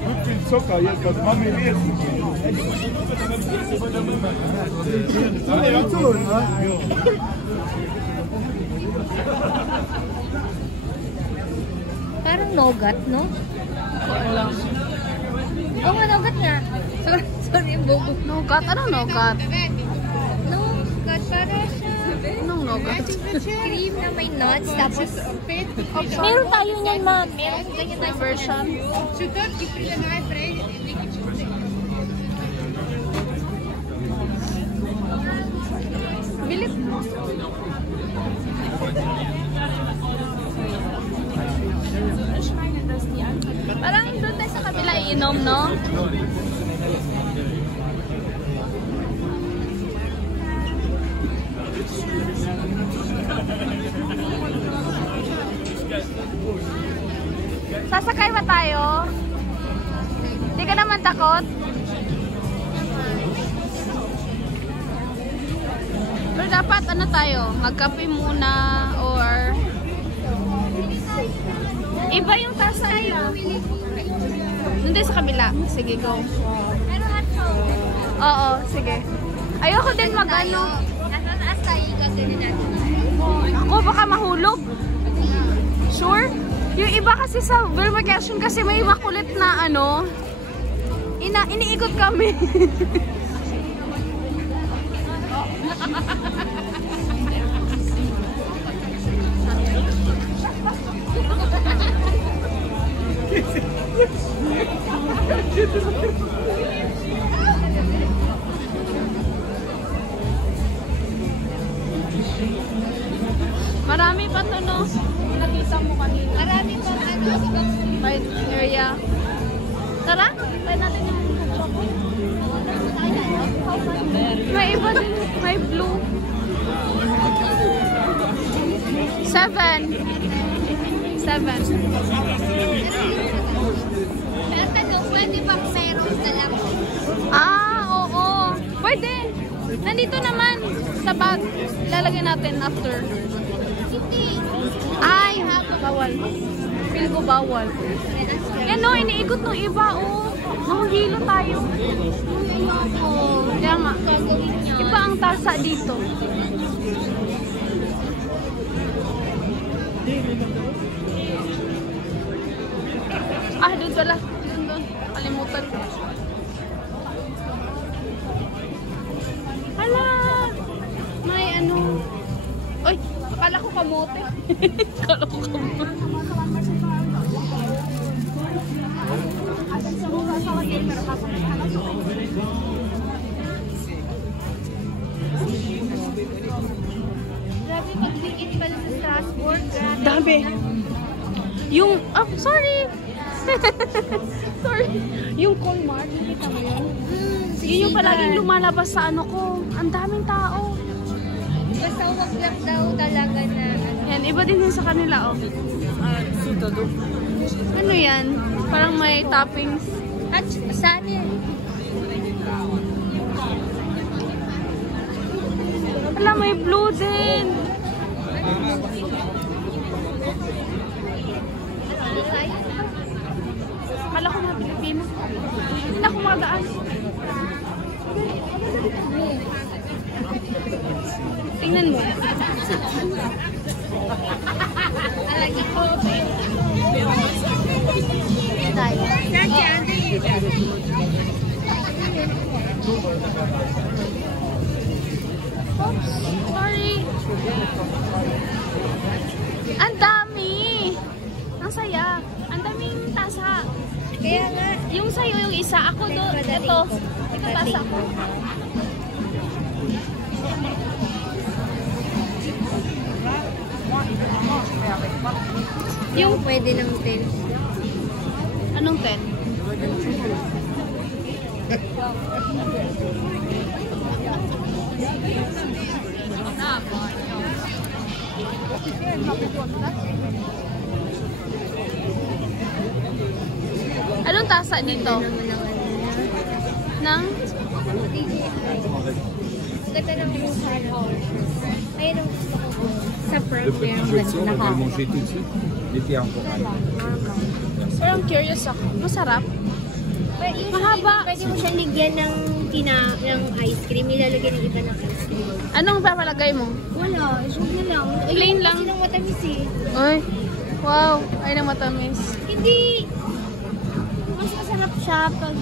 Gut viel Zucker, jetzt das haben wir jetzt. Parang nougat, no? Oo nga, nougat nga. Sorry, bobo. Nougat? Anong nougat? Nougat, para siya. Anong nougat? Cream na may nuts, tapos meron tayo niyan, ma'am. Meron ganyan na version. Bilip. Parang doon tayo sa kabila iinom, no? Sasakay ba tayo? Hindi ka naman takot? Pero dapat ano tayo? Magkape muna or iba yung tasa yun. Nandun sa kabila. Sige, go. Oo, sige. Ayoko din mag-ano. Nasa taas tayo, gagawin natin. Ako, baka mahulog. Sure? Yung iba kasi sa Vermication kasi may makulit na ano. Iniikot kami. Marami pa to, no? Nakita mo kanina. Marami pa ano, ibang area. Tara, try natin yung choco. May iba din. May blue. 7. Pero tanong, pwede bang meron na lang? Oo. Pwede. Nandito naman sa bag. Lalagyan natin after. Hindi. Ay, bawal. Feel ko bawal. Yan no, iniikot ng iba, oh. Mahuhilo tayo. Oh, kaya nga. Iba ang tasa dito. Doon pala. Doon. Kalimutan ko. Hala! May ano. Ay, akala ko kamote. Akala ko kamote. Grabe, mag-weekend pala sa Strasbourg. Grabe. Dami. Yung, sorry. Sorry. Yung Colmar, nakita mo yun? Yun yung palaging lumalabas sa ano ko. Ang daming tao. Basta wag lang daw talaga na Yan, iba din yun sa kanila, oh. Ano yan? Parang may toppings. at saan yan? Wala, may blue din. Kala ko na Pilipino. Hindi na ako makadaan. Tingnan mo. Alagi ko. Tayo. Oops, sorry. Ang dami. Ang saya. Ang daming tasa. Kaya nga. Yung sa'yo, yung isa. Ako doon. Ito. Ito tasa ko. Yung pwede ng 10. Anong 10? Anong tasa dito? Nang? Ganda ng yung sarap. Ayun ang gusto ko. Sa front Le petit meron chouette, on va ganda. le manger tout de suite. Les pieds en corail. Pero I'm curious ako. Masarap. Mahaba. Pwede mo siya ligyan ng ng ice cream. Ilalagyan ng iba ng ice cream. Anong papalagay mo? Wala. Isog na lang. Plain lang. Kasi ng matamis eh. Ay. Wow. Ay na matamis. Hindi. Mas masarap siya pag